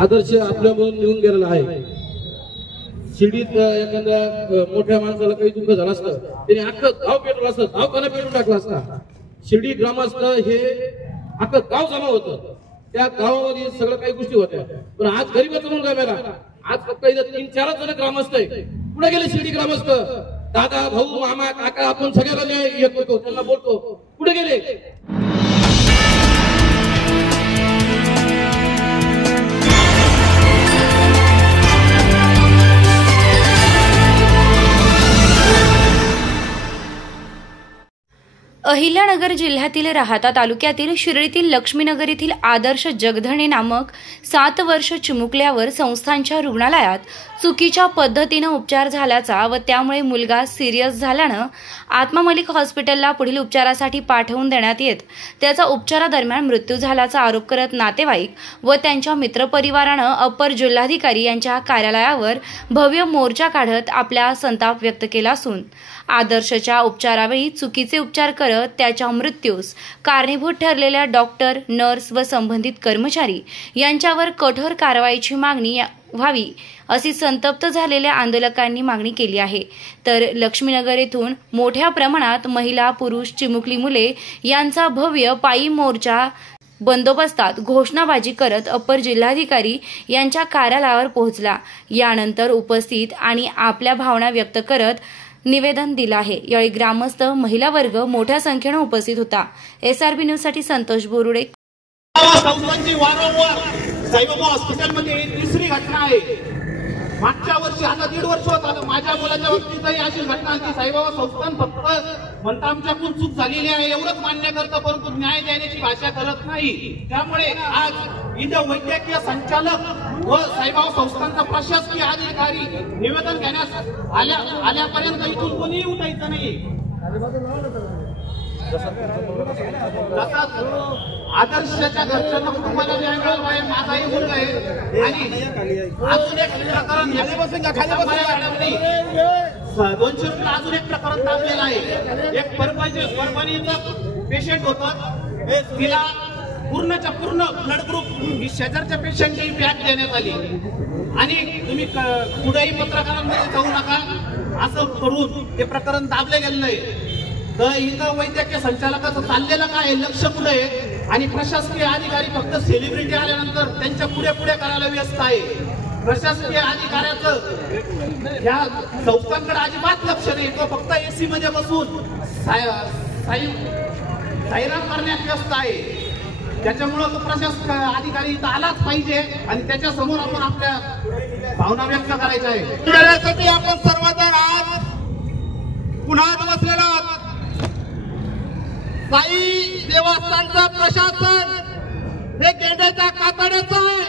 आदर्श आपल्यामधून निघून गेलेला आहे। शिर्डीत एखाद्या मोठ्या माणसाला काही दुःख झालं असतं त्याने अख्खं गाव पेटवलं असतं, गावखाना पेटून टाकला असता। शिर्डी ग्रामस्थ हे अख्खं गाव जमा होतं, त्या गावामध्ये सगळं काही गोष्टी होत्या। पण आज गरीबाचा मुलगा मेला, आज फक्त इथं 3-4 जण ग्रामस्थ आहे। कुठे गेले शिर्डी ग्रामस्थ? दादा, भाऊ, मामा, काका आपण सगळ्याला येत होतो, त्यांना बोलतो, कुठे गेले? अहिल्यानगर जिल्ह्यातील राहाता तालुक्यातील शिर्डीतील लक्ष्मीनगर येथील आदर्श जगधणे नामक 7 वर्ष चिमुकल्यावर संस्थांच्या रुग्णालयात चुकीच्या पद्धतीने उपचार झाल्याचा व त्यामुळे मुलगा सिरियस झाल्यानं आत्मा मलिक हॉस्पिटलला पुढील उपचारासाठी पाठवून देण्यात येत त्याचा उपचारादरम्यान मृत्यू झाल्याचा आरोप करत नातेवाईक व त्यांच्या मित्रपरिवारानं अप्पर जिल्हाधिकारी यांच्या कार्यालयावर भव्य मोर्चा काढत आपला संताप व्यक्त केला असून आदर्शच्या उपचारावेळी चुकीचे उपचार करत त्याच्या मृत्यूस कारणीभूत ठरलेल्या डॉक्टर, नर्स व संबंधित कर्मचारी यांच्यावर कठोर कारवाईची मागणी व्हावी अशी संतप्त झालेल्या आंदोलकांनी मागणी केली आहे। तर लक्ष्मीनगर येथून मोठ्या प्रमाणात महिला, पुरुष, चिमुकली मुले यांचा भव्य पायी मोर्चा बंदोबस्तात घोषणाबाजी करत अप्पर जिल्हाधिकारी यांच्या कार्यालयावर पोहोचला। यानंतर उपस्थित आणि आपल्या भावना व्यक्त करत निवेदन दिलं आहे। यावेळी ग्रामस्थ, महिला वर्ग मोठ्या संख्येने उपस्थित होता। SRB न्यूज साठी संतोष बोरुडे। वारंवार साईबाबा हॉस्पिटलमध्ये तिसरी घटना आहे। मागच्या वर्षी आता 1.5 वर्ष होत आलं माझ्या मुलाच्या बाबतीतही अशी घटना की साईबाबा संस्थान फक्त म्हणता आमच्याकडून चूक झालेली आहे एवढंच मान्य करतं, परंतु न्याय देण्याची भाषा करत नाही। त्यामुळे आज इथं वैद्यकीय संचालक व साईबाबा संस्थानचा प्रशासकीय अधिकारी निवेदन घेण्यास आल्यापर्यंत इथून कोणीही उठायचं नाही। आदर्शच्या घरच्यांना कुटुंबाला न्याय मिळाला पाहिजे, माझाही मुलगा आहे। आणि अजून एक प्रकरण 200 रुपये अजून एक प्रकरण दाबलेलं आहे। एक परभणीचं पेशंट होतं, तिला पूर्णच्या पूर्ण ब्लड ग्रुप ही शेजारच्या पेशंटची बॅग देण्यात आली आणि तुम्ही कुठेही पत्रकारांमध्ये जाऊ नका असं करून ते प्रकरण दाबले गेलेलं आहे। तर इथं वैद्यकीय संचालकाचं चाललेलं काय लक्ष कुठे आहे आणि प्रशासकीय अधिकारी फक्त सेलिब्रिटी आल्यानंतर त्यांच्या पुढे करायला व्यस्त आहे। प्रशासकीय अधिकाऱ्याचं या संस्थांकडे अजिबात लक्ष नाही, तो फक्त AC मध्ये बसून साईराम करण्यात व्यस्त आहे। त्याच्यामुळं तो प्रशासक अधिकारी इथं आलाच पाहिजे आणि त्याच्या समोर आपण आपल्या भावना व्यक्त करायच्या आहे। त्यासाठी आपण सर्वजण आज पुन्हा बसलेला आहोत। साई देवस्थानचं प्रशासन हे गेंड्याच्या कातड्याचं आहे।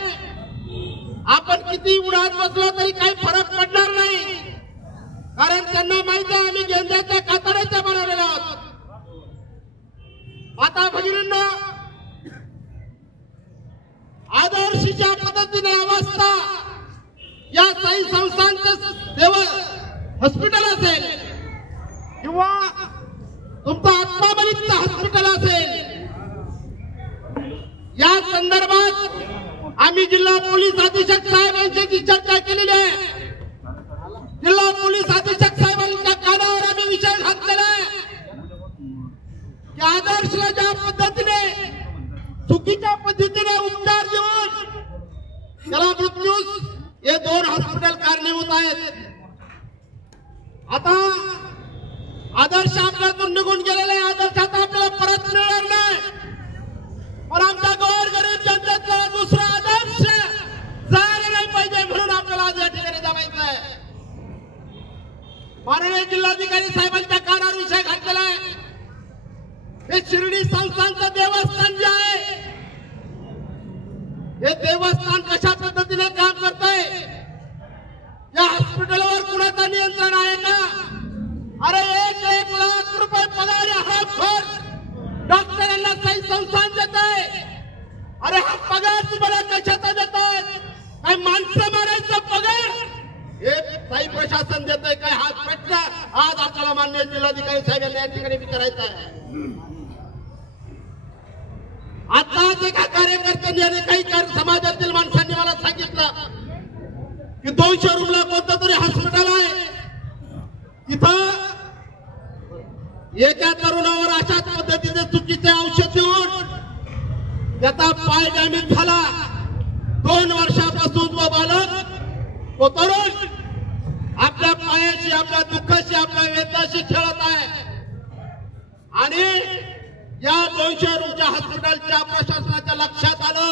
आपण किती उन्हात बसलो तरी काही फरक पडणार नाही, कारण त्यांना माहिती आहे आम्ही गेंड्याच्या कातड्याच्या बनवलेला आहोत। आता भगिनींना आदर्शच्या पद्धतीने अवस्था या साई संस्थांचं देव हॉस्पिटल असेल किंवा तुमचं आत्मा मलिकचं हॉस्पिटल असेल, या संदर्भात आम्ही जिल्हा पोलीस अधीक्षक साहेबांची चर्चा केलेली आहे। जिल्हा पोलीस अधीक्षक साहेबांच्या कानावर आम्ही विषय घातलेला आहे की आदर्शला ज्या पद्धतीने चुकीच्या पद्धतीने उपचार देऊन त्याला मृत्यूस हे 2 हॉस्पिटल कारणीभूत आहेत। आता आदर्श आपल्यातून निघून गेलेले आदर्श आता आपल्याला परत मिळणार नाही, पण आमच्या गोरगरीब जनतेचा दुसरा आदर्श जायला नाही पाहिजे म्हणून आपल्याला आज या ठिकाणी जमायचं आहे। माननीय जिल्हाधिकारी साहेबांच्या कानावर विषय घातलेला आहे। हे शिर्डी संस्थानचं देवस्थान जे आहे हे देवस्थान कशा पद्धतीने काम करतंय, या हॉस्पिटलवर कुणाचं नियंत्रण आहे का? अरे 1 लाख रुपये पगार हा खर्च डॉक्टरांना साई संस्थान देत आहे। अरे हा पगार तुम्हाला कशाचा देतात? काय माणसं मारायचा पगार हे साई प्रशासन देत आहे काय? हा प्रश्न आज आपल्याला माननीय जिल्हाधिकारी साहेबांना या ठिकाणी विचारायचा आहे। आता एका कार्यकर्त्यांनी आणि काही समाजातील माणसांनी मला सांगितलं की 200 रूमला कोणतं तरी हॉस्पिटल आहे, तिथं एका तरुणावर अशाच पद्धतीने चुकीचे औषध देऊन त्याचा पाय डॅमेज झाला. 2 वर्षापासून तो बालक, तो तरुण आपल्या पायाशी, आपल्या दुःखाशी, आपल्या वेदनाशी खेळत आहे. आणि या 200 रूमच्या हॉस्पिटलच्या प्रशासनाच्या लक्षात आलं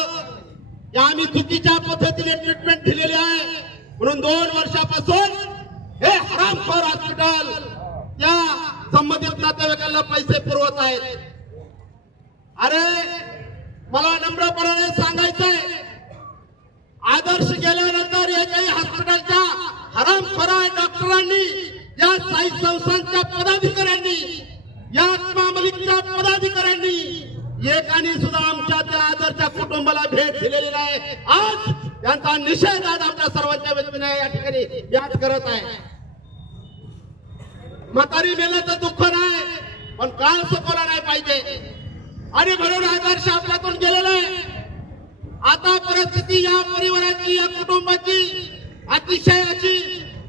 की आम्ही चुकीच्या पद्धतीने ट्रीटमेंट दिलेली आहे, म्हणून 2 वर्षापासून हे हरामखोर हॉस्पिटल त्या संबंधित नातेवाईकांना पैसे पुरवत आहेत. अरे मला नम्रपणाने सांगायचंय, आदर्श गेल्यानंतर एकही हॉस्पिटलच्या हरामखोर डॉक्टरांनी, या साई संस्थांच्या पदाधिकाऱ्यांनी, या आत्मा मलिकच्या पदाधिकाऱ्यांनी एकाने सुद्धा आमच्या त्या आदर्शच्या कुटुंबाला भेट दिलेली नाही. आज त्यांचा निषेध आज आपल्या सर्वांच्या वतीने या ठिकाणी याद करत आहे. म्हातारी मेल्याचं दुःख नाही, पण काळ सपवला नाही पाहिजे. आणि म्हणून आदर्श आपल्यातून गेलेला आहे. आता परिस्थिती या परिवाराची, या कुटुंबाची अतिशय अशी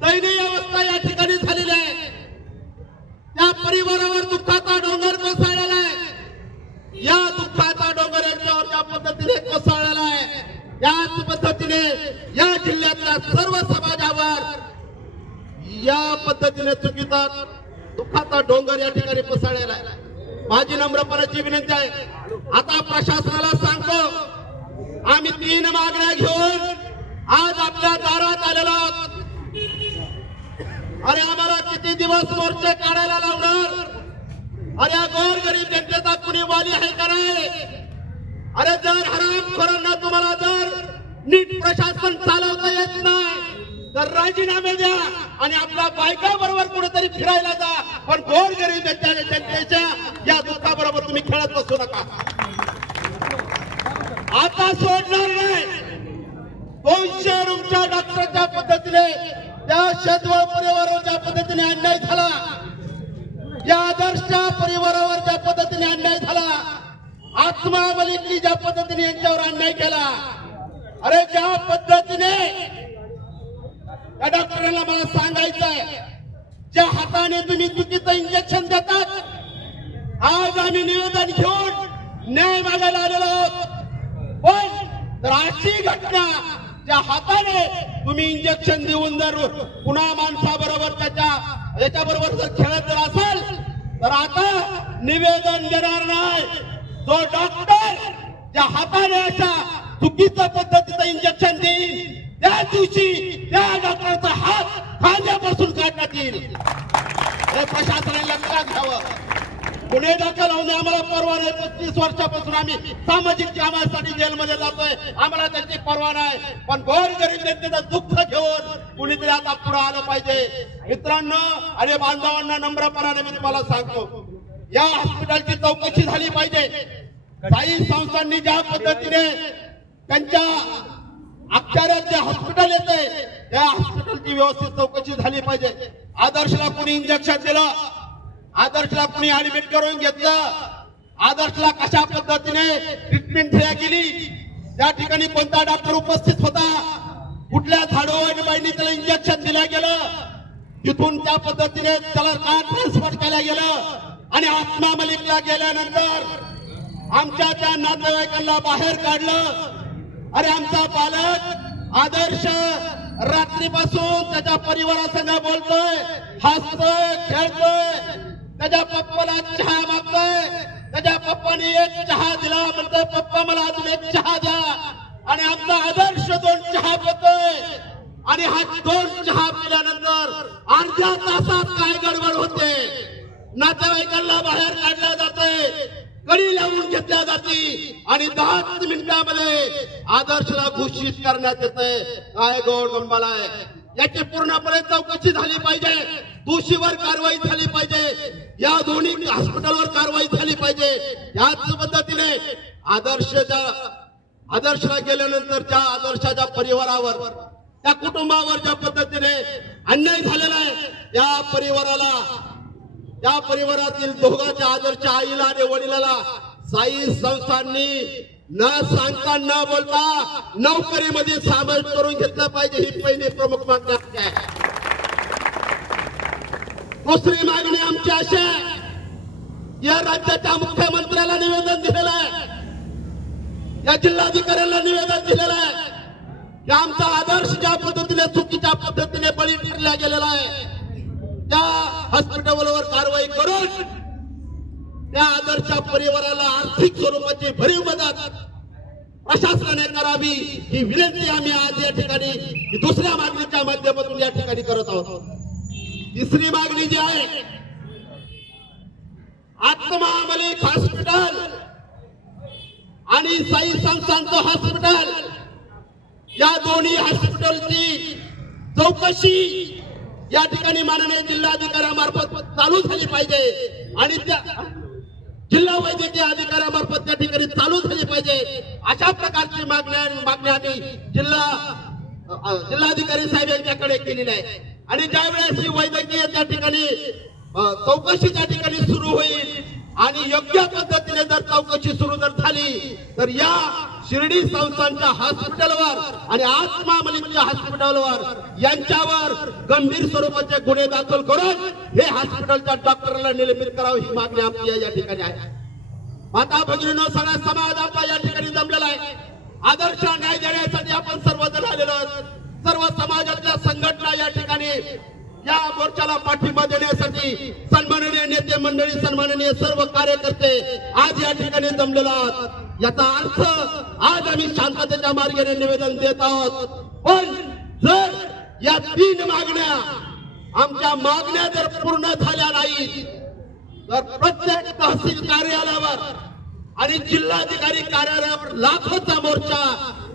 दयनीय अवस्था या ठिकाणी झालेली आहे. त्या परिवारावर दुःखाचा डोंगर कोसळलेला आहे. या दुःखाचा डोंगर यांच्यावर ज्या पद्धतीने कोसळलेला आहे, याच पद्धतीने या जिल्ह्यातल्या सर्व समाजावर या पद्धतीने चुकीचा दुःखाचा डोंगर या ठिकाणी कोसळलेला आहे. माझी नम्रपणाची विनंती आहे, आता प्रशासनाला सांगतो, आम्ही 3 मागण्या घेऊन आज आपल्या दारात आलेलो आहोत. अरे आम्हाला किती दिवस मोर्चे काढायला लावणार? अरे गोरगरीब जनतेचा कुणी वाली आहे का नाही? अरे जर हरामखोरांना तुम्हाला जर नीट प्रशासन चालवता येत नाही तर राजीनामे द्या आणि आपल्या बायका बरोबर कुठेतरी फिरायला जा, पण गोरगरीब जनतेच्या या दुःखाबरोबर तुम्ही खेळत बसू नका. आता सोडणार नाही. 200 रूमच्या डॉक्टरच्या पद्धतीने, त्या शेतवळ परिवारावर ज्या पद्धतीने अन्याय झाला, या आदर्शच्या परिवारावर ज्या पद्धतीने अन्याय झाला, आत्मा मलिकनी ज्या पद्धतीने यांच्यावर अन्याय केला, अरे ज्या पद्धतीने त्या डॉक्टरांना मला सांगायचं आहे, ज्या हाताने तुम्ही चुकीचं इंजेक्शन देतात, आज आम्ही निवेदन घेऊन न्याय मागायला आलेलो आहोत. पण तर अशी घटना, ज्या हाताने तुम्ही इंजेक्शन देऊन जर पुन्हा माणसाबरोबर याच्याबरोबर जर खेळत जर असाल तर आता निवेदन देणार नाही. जो डॉक्टर ज्या हाताने अशा चुकीच्या पद्धतीचं इंजेक्शन देईल, त्या दिवशी त्या डॉक्टरचा हात खांद्यापासून काढण्यात येईल. हे प्रशासनाने लक्षात घ्यावं. गुन्हे दाखल होऊन आम्हाला परवा नाही. 35 वर्षापासून आम्ही सामाजिक कामासाठी जेलमध्ये जातोय, आम्हाला त्याची परवा नाही. पण गोरगरीब जनतेचं दुःख घेऊन कुणीतरी आता पुढे आलं पाहिजे. मित्रांनो आणि बांधवांना नम्रपणाने मी तुम्हाला सांगतो, या हॉस्पिटलची चौकशी झाली पाहिजे. साई संस्थांनी ज्या पद्धतीने त्यांच्या अखत्यारात जे हॉस्पिटल येते, त्या हॉस्पिटलची व्यवस्थित चौकशी झाली पाहिजे. आदर्शला कुणी इंजेक्शन दिलं, आदर्शला कुणी ऍडमिट करून घेतलं, आदर्शला कशा पद्धतीने ट्रीटमेंट केली, त्या ठिकाणी कोणता डॉक्टर उपस्थित होता, कुठल्या झाडोबाईंनी त्याला इंजेक्शन दिलं गेलं, तिथून त्या पद्धतीने त्याला का ट्रान्सफर केलं गेलं, आणि आत्मा मलिकला गेल्यानंतर आमच्या त्या नातेवाईकांना बाहेर काढलं. अरे आमचा पालक आदर्श रात्रीपासून त्याच्या परिवारासंग बोलतोय, हसतोय, खेळतोय, त्याच्या पप्पाला चहा मागतोय, त्याच्या पप्पाने एक चहा दिला, म्हणतोय पप्पा मला अजून एक चहा द्या, आणि आमचा आदर्श 2 चहा पितोय. आणि हा 2 चहा पिल्यानंतर अर्ध्या तासात काय गडबड होते, नातेवाईकांना बाहेर काढलं जातंय, कडी लावून घेतल्या जाते, आणि 10 मिनिटांमध्ये आदर्शला घोषित करण्यात येते. काय गोड गंबाला आहे. याची पूर्णपणे चौकशी झाली पाहिजे. दोषीवर कारवाई झाली पाहिजे. या दोन्ही हॉस्पिटलवर कारवाई झाली पाहिजे. याच पद्धतीने आदर्शला गेल्यानंतर ज्या आदर्शाच्या परिवारावर, त्या कुटुंबावर ज्या पद्धतीने अन्याय झालेला आहे, त्या परिवारातील दोघांच्या आदर्शच्या आईला आणि वडिलाला साई संस्थांनी न सांगता न बोलता नोकरीमध्ये सामील करून घेतलं पाहिजे, ही पहिली प्रमुख मागणी आहे. दुसरी मागणी आमची अशी आहे, या राज्याच्या मुख्यमंत्र्याला निवेदन दिलेलं आहे, या जिल्हाधिकाऱ्याला निवेदन दिलेलं आहे की आमचा आदर्श ज्या पद्धतीने चुकीच्या पद्धतीने बळी ठरला गेलेला आहे, त्या हॉस्पिटलवर कारवाई करून त्या आदर्श परिवाराला आर्थिक स्वरूपाची भरीव मदत प्रशासनाने करावी, ही विनंती आम्ही आज या ठिकाणी दुसऱ्या मागणीच्या माध्यमातून या ठिकाणी करत आहोत. तिसरी मागणी जी आहे, आत्मा मलिक हॉस्पिटल आणि साई संस्थांचं हॉस्पिटल, या दोन्ही हॉस्पिटलची चौकशी या ठिकाणी माननीय जिल्हाधिकाऱ्यामार्फत चालू झाली पाहिजे आणि त्या जिल्हा वैद्यकीय अधिकाऱ्यामार्फत त्या ठिकाणी चालू झाली पाहिजे. अशा प्रकारची मागणी आम्ही जिल्हाधिकारी साहेब यांच्याकडे केलेली आहे. आणि ज्यावेळेस ही वैद्यकीय त्या ठिकाणी चौकशी त्या ठिकाणी सुरू होईल आणि योग्य पद्धतीने जर चौकशी सुरू जर झाली तर या शिर्डी संस्थांच्या हॉस्पिटलवर आणि आत्मा मलिकच्या हॉस्पिटलवर यांच्यावर गंभीर स्वरूपाचे गुन्हे दाखल करून हे हॉस्पिटलच्या डॉक्टरला निलंबित करावं, ही मागणी आमची या ठिकाणी आहे. माता भगिनींनो, सगळा समाज आपला या ठिकाणी जमलेला आहे. आदर्श न्याय देण्यासाठी आपण सर्वजण आलेलो आहोत. सर्व समाजातल्या संघटना या ठिकाणी या मोर्चाला पाठिंबा देण्यासाठी सन्माननीय नेते मंडळी, सन्माननीय सर्व कार्यकर्ते आज या ठिकाणी जमलेलो आहोत. याचा अर्थ आज आम्ही शांततेच्या मार्गाने निवेदन देत आहोत. पण जर या 3 मागण्या आमच्या मागण्या जर पूर्ण झाल्या नाहीत तर प्रत्येक तहसील कार्यालयावर आणि जिल्हाधिकारी कार्यालयावर लाखोचा मोर्चा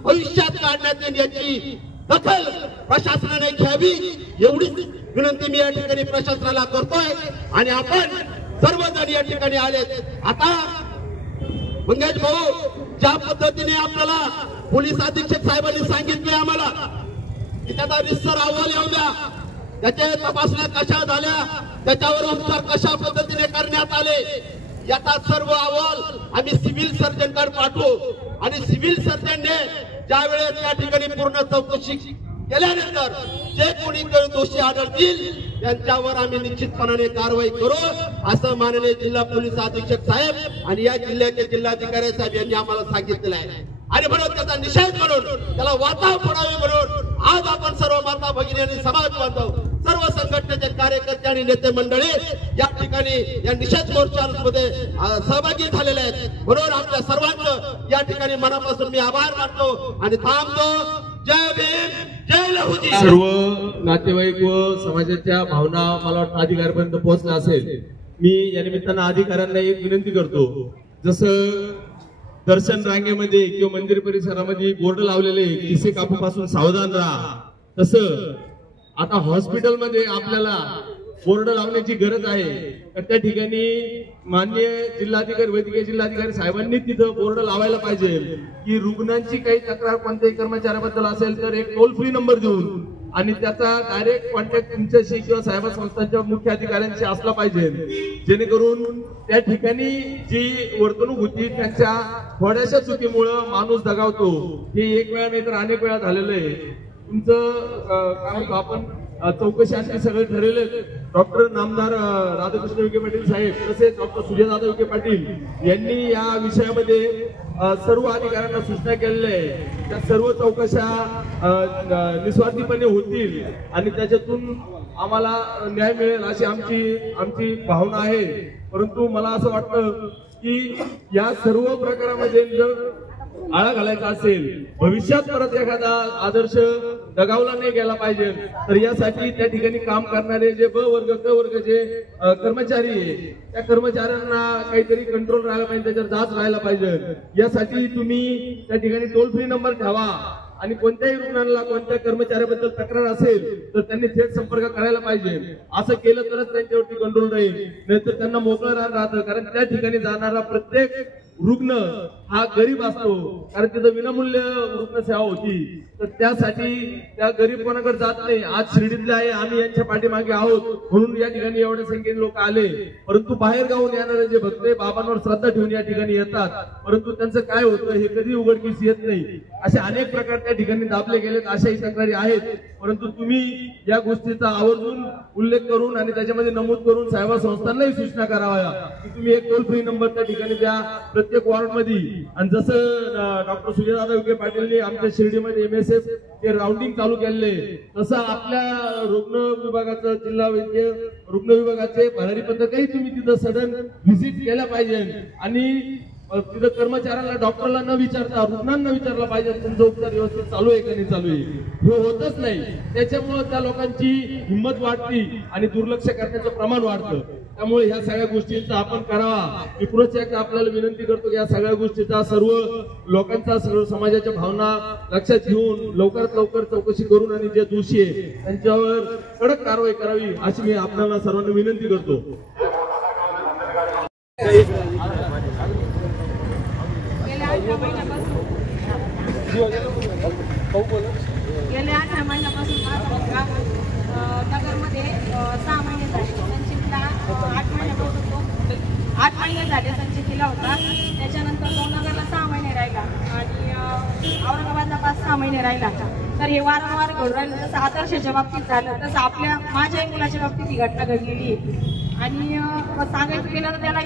भविष्यात काढण्यात येईल, याची दखल प्रशासनाने घ्यावी, एवढीच विनंती मी या ठिकाणी प्रशासनाला करतोय. आणि आपण सर्वजण या ठिकाणी आलेत. आता मंगेश भाऊ, ज्या पद्धतीने आपल्याला पोलीस अधीक्षक साहेबांनी सांगितले आम्हाला की त्याचा रिस्टर अहवाल येऊ द्या, त्याच्या तपासण्या कशा झाल्या, त्याच्यावर उपचार कशा पद्धतीने करण्यात आले, याचा सर्व अहवाल आम्ही सिव्हिल सर्जनकडे पाठवू. आणि सिव्हिल सर्जनने ज्यावेळेस या ठिकाणी पूर्ण चौकशी केल्यानंतर जे कोणी दोषी आढळतील त्यांच्यावर आम्ही निश्चितपणाने कारवाई करू, असं माननीय जिल्हा पोलीस अधीक्षक साहेब आणि या जिल्ह्याचे जिल्हाधिकारी साहेब यांनी आम्हाला सांगितलेलं आहे. आणि म्हणून त्याचा निषेध म्हणून, त्याला वाताव फोडावी म्हणून आज आपण सर्व माता भगिनी आणि समाज बांधव, सर्व संघटनेचे कार्यकर्ते आणि नेते मंडळी या ठिकाणी या निषेध मोर्चामध्ये सहभागी झालेले आहेत. म्हणून आपल्या सर्वांचं या ठिकाणी मनापासून मी आभार मानतो आणि थांबतो. जय भीम, जय लहुजी. सर्व नातेवाईक व समाजाच्या भावना मला वाटतं अधिकाऱ्यांपर्यंत पोहोचल्या असेल. मी या निमित्तानं अधिकाऱ्यांना एक विनंती करतो, जसं दर्शन रांगेमध्ये किंवा मंदिर परिसरामध्ये बोर्ड लावलेले किसे कापूपासून सावधान राहा, तसं आता हॉस्पिटलमध्ये आपल्याला बोर्ड लावण्याची गरज आहे. तर त्या ठिकाणी माननीय जिल्हाधिकारी, वैद्यकीय जिल्हाधिकारी साहेबांनी तिथं बोर्ड लावायला पाहिजे की रुग्णांची काही तक्रार कोणत्याही कर्मचाऱ्याबद्दल असेल तर एक टोल फ्री नंबर देऊन आणि त्याचा डायरेक्ट कॉन्टॅक्ट तुमच्याशी किंवा साहेब संस्थांच्या मुख्य अधिकाऱ्यांशी असला पाहिजे, जेणेकरून त्या ठिकाणी जी वर्तणूक होती त्यांच्या थोड्याशा चुकीमुळं माणूस दगावतो. हे एक वेळा नाही तर अनेक वेळा झालेलं आहे. तुमचं काय म्हणतो आपण चौकशी अशी सगळे ठरलेले. डॉक्टर नामदार राधाकृष्ण विखे पाटील साहेब तसेच डॉक्टर सुजयदादा विखे पाटील यांनी या विषयामध्ये सर्व अधिकाऱ्यांना सूचना केलेल्या आहे. त्या सर्व चौकशा निस्वार्थीपणे होतील आणि त्याच्यातून आम्हाला न्याय मिळेल अशी आमची भावना आहे. परंतु मला असं वाटतं की या सर्व प्रकारामध्ये जर आळा घालायचा असेल, भविष्यात परत एखादा आदर्श दगावला नाही गेला पाहिजे, तर यासाठी त्या ठिकाणी काम करणारे जे ब वर्ग क वर्ग जे कर्मचारी आहे त्या कर्मचाऱ्यांना काहीतरी कंट्रोल राहायला पाहिजे, त्याच्यावर जाच राहायला पाहिजे. यासाठी तुम्ही त्या ठिकाणी टोल फ्री नंबर ठेवा आणि कोणत्याही रुग्णाला कोणत्या कर्मचाऱ्याबद्दल तक्रार असेल तर त्यांनी थेट संपर्क करायला पाहिजे. असं केलं तरच त्यांच्यावरती कंट्रोल राहील, नाहीतर त्यांना मोकळं राहतं. कारण त्या ठिकाणी जाणारा प्रत्येक रुग्ण हा गरीब असतो, कारण तिथं विनामूल्य रुग्ण सेवा होती, तर त्यासाठी त्या गरीब कोणाकडे जात नाही. आज शिर्डीतले आहे, आम्ही यांच्या पाठीमागे आहोत म्हणून या ठिकाणी एवढ्या संख्येने लोक आले. परंतु बाहेर गावून येणारे जे भक्त बाबांवर श्रद्धा ठेवून या ठिकाणी येतात, परंतु त्यांचं काय होतं हे कधी उघडकीस येत नाही. असे अनेक प्रकार त्या ठिकाणी दाबले गेलेत, अशाही तक्रारी आहेत. परंतु तुम्ही या गोष्टीचा आवर्जून उल्लेख करून आणि त्याच्यामध्ये नमूद करून साहेबा संस्थांनाही सूचना कराव्या की तुम्ही एक टोल फ्री नंबर त्या ठिकाणी द्या प्रत्येक वॉर्डमध्ये. आणि जसं डॉक्टर सुजयदादा विखे पाटीलने आमच्या शिर्डीमध्ये MSF हे राऊंडिंग चालू केले, तसं आपल्या रुग्ण विभागाचं जिल्हा वैद्यकीय रुग्ण विभागाचे भरारी पथकही तुम्ही तिथं सडन व्हिजिट केल्या पाहिजे आणि तिथं कर्मचाऱ्यांना डॉक्टरला न विचारता रुग्णांना विचारला पाहिजे तुमचा उपचार व्यवस्थित चालू आहे का नाही चालू आहे. हे होतच नाही, त्याच्यामुळे त्या लोकांची हिंमत वाढती आणि दुर्लक्ष करण्याचं प्रमाण वाढतं. त्यामुळे ह्या सगळ्या गोष्टींचा आपण करावा. मी पुढे एकदा आपल्याला विनंती करतो की या सगळ्या गोष्टीचा सर्व लोकांचा सर्व समाजाच्या भावना लक्षात घेऊन लवकरात लवकर चौकशी करून आणि जे दोषी आहे त्यांच्यावर कडक कारवाई करावी अशी मी आपल्याला सर्वांना विनंती करतो. गेल्या 8 महिन्यापासून माझा मुलगा नगरमध्ये 6 महिने झाले. संचितला 8 महिन्यापासून तो 8 महिने झाले संचितीला होता. त्याच्यानंतर तो नगरला 6 महिने राहिला आणि औरंगाबादला 5-6 महिने राहिला. तर हे वारंवार घडून राहिलं. जसं आदर्शच्या बाबतीत झालं तसं माझ्याही मुलाच्या बाबतीत ही घटना घडलेली आहे. आणि सांगायचं गेलं तर त्याला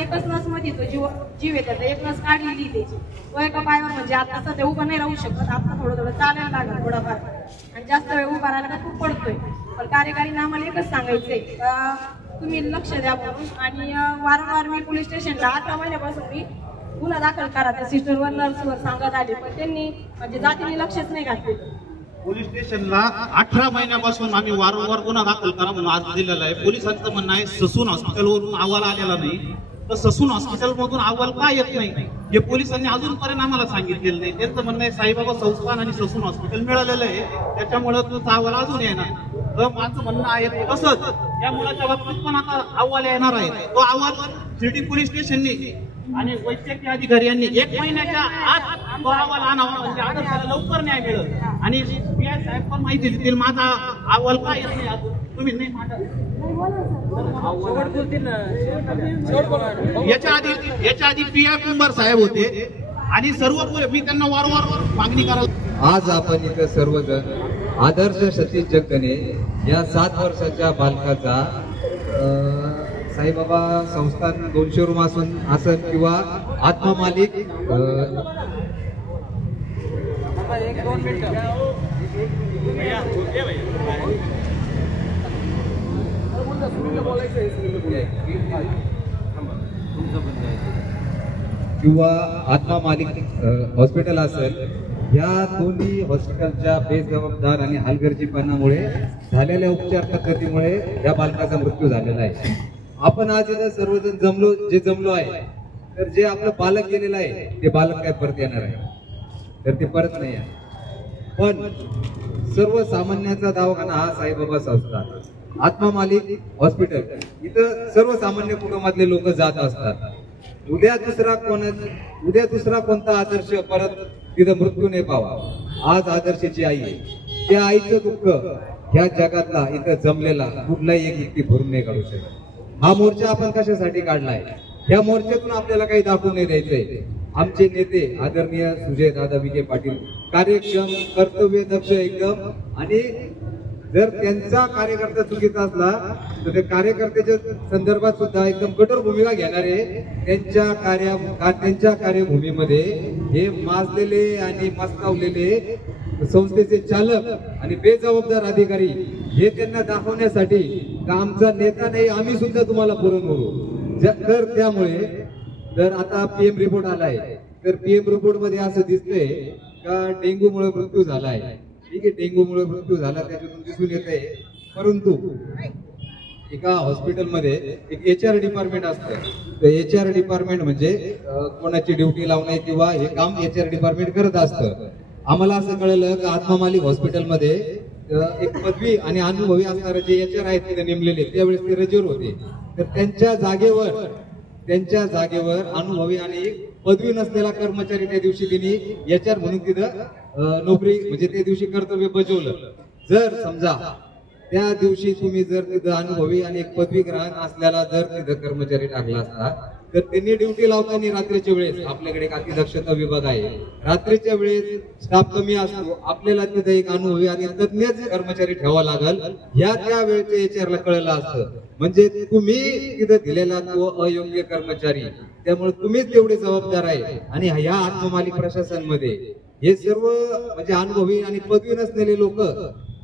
एकच नसमध्ये तो जीव आहे त्याचा, एक नस काढलेली त्याची. तो एका पायावर म्हणजे आता सध्या उभं नाही राहू शकत, आता थोडं चालायला लागलं थोडाफार आणि जास्त वेळ उभा राहायला खूप पडतोय. पण कार्यकारीने आम्हाला एकच सांगायचंय का तुम्ही लक्ष द्या म्हणून. आणि वारंवार मी पोलीस स्टेशनला 8 महिन्यापासून मी गुन्हा दाखल करा त्या सिस्टरवर नर्सवर सांगत आले, पण त्यांनी म्हणजे जातीने लक्षच नाही घातलेलं. पोलीस स्टेशनला 18 महिन्यापासून आम्ही वारंवार गुन्हा दाखल करा म्हणून अर्ज दिलेला आहे. पोलिसांचं म्हणणं आहे ससून हॉस्पिटलवरून अहवाल आलेला नाही, तर ससून हॉस्पिटलमधून अहवाल का येत नाही हे पोलिसांनी अजूनपर्यंत आम्हाला सांगितलेलं नाही. त्यांचं म्हणणं आहे साईबाबा संस्थान आणि ससून हॉस्पिटल मिळालेलं आहे, त्याच्यामुळे तुमचा अहवाल अजून येणार. तर माझं म्हणणं आहे तसंच या मुलाच्या बाबतीत पण आता अहवाल येणार आहे. तो अहवाल शिर्डी पोलीस स्टेशनने आणि वैद्यकीय अधिकारी यांनी 1 महिन्याच्या आत तो अहवाल आणावा म्हणजे आदर्शाला लवकर न्याय मिळेल. आणि PI साहेब पण माहिती देतील माझा अहवाल का येत नाही अजून तुम्ही नाही याच्या आधी PI कुंभार साहेब होते आणि सर्व मी त्यांना वारंवार मागणी करायला. आज आपण इथं सर्वजण आदर्श सतीश जगधने या 7 वर्षाच्या बालकाचा साईबाबा संस्थान 200 रूम असन किंवा आत्मा मालिक किंवा आत्मा मालिक हॉस्पिटल असेल, या दोन्ही हॉस्पिटलच्या बेजबाबदार आणि हलगर्जीपणामुळे झालेल्या उपचार पद्धतीमुळे या बालकाचा मृत्यू झालेला आहे. आपण आज इथं सर्वजण जमलो आहे, तर जे आपलं बालक गेलेलं आहे ते बालक काय परत येणार आहे तर ते परत नाही आहे. पण सर्वसामान्याचा दवाखाना हा साईबाबा संस्था आत्मा मालिक हॉस्पिटल, इथं सर्वसामान्य कुटुंबातले लोक जात असतात. उद्या दुसरा कोणता आदर्श परत तिथं मृत्यू नाही पावा. आज आदर्शाची आई आहे, त्या आईचं दुःख ह्या जगातला इथं जमलेला कुठलाही एक व्यक्ती भरून नाही काढू शकत. हा मोर्चा आपण कशासाठी काढलाय? ह्या मोर्चातून आपल्याला काही दाखवून नाही द्यायचंय. आमचे नेते आदरणीय सुजयदादा विखे पाटील कार्यक्षम, कर्तव्यदक्ष एकदम, आणि जर त्यांचा कार्यकर्ता चुकीचा असला तर त्या कार्यकर्त्याच्या संदर्भात सुद्धा एकदम कठोर भूमिका घेणारे त्यांच्या कार्यभूमीमध्ये हे माजलेले आणि मस्तावलेले संस्थेचे चालक आणि बेजबाबदार अधिकारी हे त्यांना दाखवण्यासाठी का आमचा नेता नाही आम्ही सुद्धा तुम्हाला पुरवू. तर त्यामुळे जर आता PM रिपोर्ट आलाय तर PM रिपोर्ट मध्ये असं दिसतंय का डेंग्यूमुळे मृत्यू झालाय. ठीक आहे, डेंग्यूमुळे मृत्यू झाला त्याच्यातून दिसून येते. परंतु एका हॉस्पिटलमध्ये एक HR डिपार्टमेंट असतं. तर HR डिपार्टमेंट म्हणजे कोणाची ड्युटी लावणे किंवा हे काम HR डिपार्टमेंट करत असतं. आम्हाला असं कळलं की आत्मा मालिक हॉस्पिटलमध्ये एक पदवी आणि अनुभवी असणारे जे HR आहेत तिथे नेमलेले त्यावेळेस ते रजेवर होते. तर त्यांच्या जागेवर त्यांच्या जागेवर अनुभवी आणि पदवी नसलेला कर्मचारी त्या दिवशी त्यांनी HR म्हणून तिथं नोकरी म्हणजे त्या दिवशी कर्तव्य बजावलं. जर समजा त्या दिवशी तुम्ही जर तिथं अनुभवी आणि एक पदवी ग्रहण असलेला जर तिथं कर्मचारी टाकला असता तर त्यांनी ड्युटी लावताना रात्रीच्या वेळेस आपल्याकडे एक अतिदक्षता विभाग आहे, रात्रीच्या वेळेस स्टाफ कमी असतो, आपल्याला तिथं एक अनुभवी आणि तज्ञच कर्मचारी ठेवावा लागल या त्या वेळेच्या HR ला कळलं असतं. म्हणजे तुम्ही तिथं दिलेला तो अयोग्य कर्मचारी, त्यामुळे तुम्हीच तेवढे जबाबदार आहे. आणि या आत्ममालिक प्रशासनमध्ये हे सर्व म्हणजे अनुभवी आणि पदवी नसलेले लोक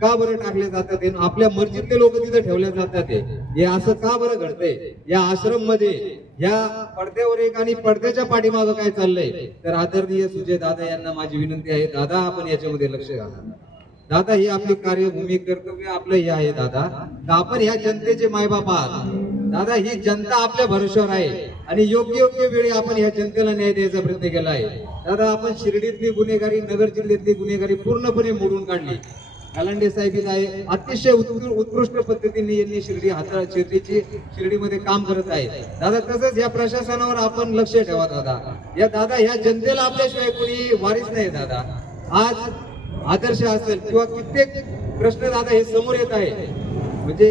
का बरं टाकले जातात, आपल्या मर्जीतले लोक तिथे ठेवले जातात. हे असं का बरं घडतंय या आश्रम मध्ये? या पडद्यावर एक आणि पडद्याच्या पाठीमागं काय चाललंय? तर आदरणीय सुजय दादा यांना माझी विनंती आहे, दादा आपण याच्यामध्ये लक्ष घाला. दादा ही आपली कार्यभूमी कर्तव्य आपलं हे आहे दादा, आपण ह्या जनतेचे मायबाप आहात. दादा ही जनता आपल्या भरोश्यावर आहे आणि योग्य योग्य वेळी आपण ह्या जनतेला न्याय द्यायचा प्रयत्न केला आहे. दादा आपण शिर्डीतली गुन्हेगारी, नगर जिल्ह्यातली गुन्हेगारी पूर्णपणे मोडून काढली. कालांडे साहेब आहे, अतिशय उत्कृष्ट पद्धतीने यांनी शिर्डीमध्ये काम करत आहे. दादा तसंच या प्रशासनावर आपण लक्ष ठेवा दादा. या दादा ह्या जनतेला आपल्याशिवाय कोणी वारीच नाही दादा. आज आदर्श असेल किंवा कित्येक प्रश्न दादा हे समोर येत आहे. म्हणजे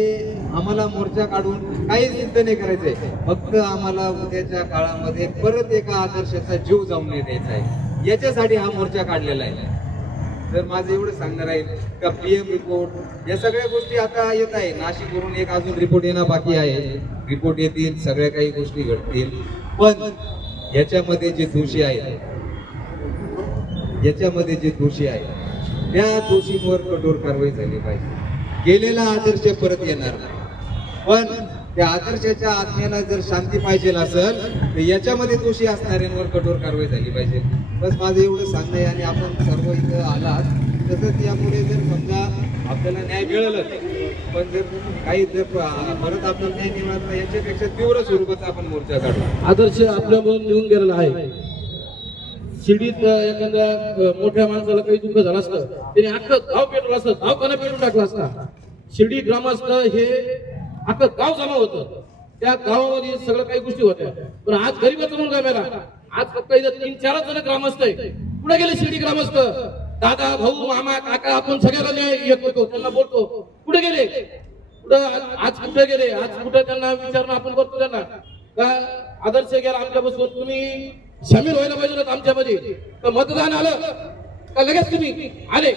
आम्हाला मोर्चा काढून काही सिद्ध नाही करायचंय, फक्त आम्हाला उद्याच्या काळामध्ये परत एका आदर्शाचा जीव जाऊन नाही द्यायचा आहे, याच्यासाठी हा मोर्चा काढलेला आहे. तर माझं एवढं सांगणार आहे का PM रिपोर्ट या सगळ्या गोष्टी आता येत आहे. नाशिकवरून एक अजून रिपोर्ट येणं बाकी आहे. रिपोर्ट येतील, सगळ्या काही गोष्टी घडतील, पण याच्यामध्ये जे दोषी आहेत त्या दोषींवर कठोर कारवाई झाली पाहिजे. गेलेला आदर्श परत येणार नाही, पण त्या आदर्शाच्या आत्म्याला जर शांती पाहिजे असेल तर याच्यामध्ये दोषी असणाऱ्यांवर कठोर कारवाई झाली पाहिजे. बस माझं एवढं सांगणं आहे. आणि आपण सर्व इथं आलात तसंच यामुळे जर समजा आपल्याला न्याय मिळालं, पण जर काही जर परत आपल्याला न्याय मिळत नाही याच्यापेक्षा तीव्र स्वरूपाचा आपण मोर्चा काढू. आदर्श आपल्यामधून निघून गेलेला आहे. शिर्डीत एखाद्या मोठ्या माणसाला काही दुःख झालं असतं, त्याने अख्खं गाव पेटवलं असतं, गावखाना पेटून टाकला असता. शिर्डी ग्रामस्थ हे अख्खं गाव जमा होतं, त्या गावामध्ये सगळं काही गोष्टी होत्या. पण आज गरीबाचा मुलगा मेला, आज फक्त इथं 3-4 जण ग्रामस्थ आहे. कुठे गेले शिर्डी ग्रामस्थ? दादा, भाऊ, मामा, काका आपण सगळ्याला येत होतो, त्यांना बोलतो, कुठे गेले? आज कुठे गेले? आज कुठे त्यांना विचारणं आपण करतो त्यांना का आदर्श गेला आमच्यापासून, तुम्ही सामील व्हायला पाहिजे होत आमच्यामध्ये. तर मतदान आलं का लगेच तुम्ही आले?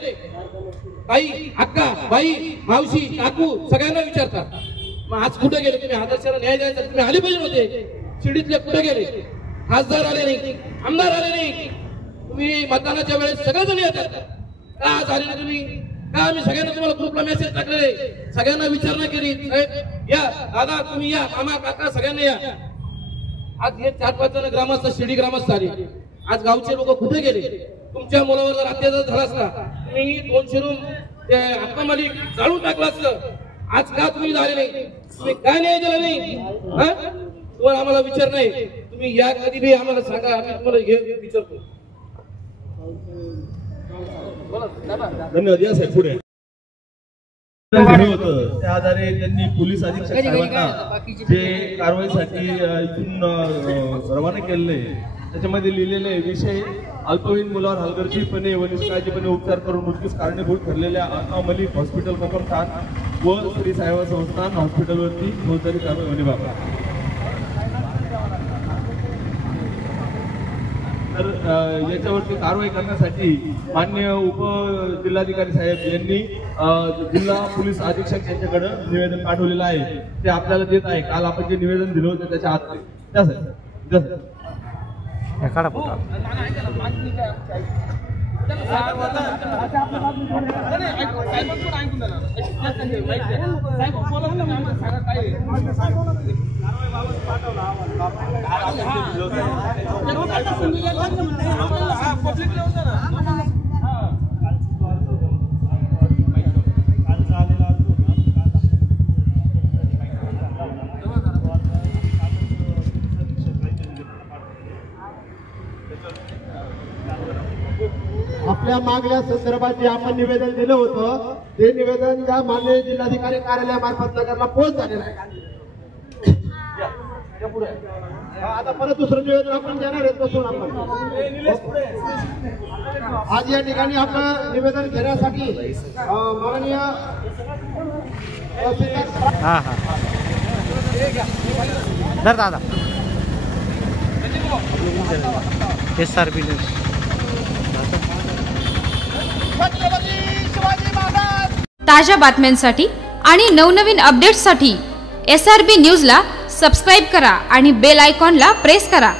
ताई, अक्का, बाई, मावशी, काकू सगळ्यांना विचारतात. मग आज कुठे गेले तुम्ही? आदर्शाला न्याय द्यायचा तुम्ही आले पाहिजे होते. शिर्डीतले कुठे गेले? खासदार आले नाही, आमदार आले नाही. तुम्ही मतदानाच्या वेळेस सगळेजण येतात का? आज आले नाही तुम्ही का? आम्ही सगळ्यांना तुम्हाला ग्रुपला मेसेज टाकले, सगळ्यांना विचारणा केली, साहेब या, दादा तुम्ही या, मामा, काका सगळ्यांना या. आज हे 4-5 जण ग्रामस्थ शिर्डी ग्रामस्थ आले. आज गावचे लोक कुठे गेले? तुमच्या मुलावर जर अत्याचार झाला असता, तुम्ही 200 रूम ते आत्ममालिक जाळून टाकलं असतं. आज का तुम्ही झाले नाही? तुम्ही काय न्याय दिला नाही? तुम्हाला आम्हाला विचार नाही. तुम्ही या कधी बी आम्हाला सांगा, आम्ही तुम्हाला हे विचारतो. धन्यवाद. या साहेब पुढे होतं त्या आधारे त्यांनी पोलीस अधीक्षक साहेबांना जे कारवाईसाठी इथून रवाना केलेले त्याच्यामध्ये लिहिलेले विषय अल्पवयीन मुलावर हलगर्जीपणे व निष्काळजीपणे उपचार करून मृत्यूस कारणीभूत ठरलेल्या आत्मा मलिक हॉस्पिटल कोकणस्थान व श्री साईबाबा संस्थान हॉस्पिटलवरती फौजदारी कारवाई होण्याबाबत. तर याच्यावरती कारवाई करण्यासाठी माननीय उपजिल्हाधिकारी साहेब यांनी जिल्हा पोलीस अधीक्षक यांच्याकडे निवेदन पाठवलेलं आहे, ते आपल्याला देत आहे. काल आपण जे निवेदन दिलं होतं त्याच्या आत त्या साहेब आपल्या मागण्या संदर्भात जे आपण निवेदन दिलं होतं ते निवेदन या माननीय जिल्हाधिकारी कार्यालयामार्फत नगरला पोहोच झालेलं आहे. आता परत दुसरं निवेदन आपण देणार आहेत बसून आपण. आज या ठिकाणी आपलं निवेदन घेण्यासाठी माननीय दादा SRB न्यूज. ताज्या बातम्यांसाठी आणि नवनवीन अपडेट्ससाठी SRB न्यूजला सबस्क्राईब करा आणि बेल आयकॉनला प्रेस करा.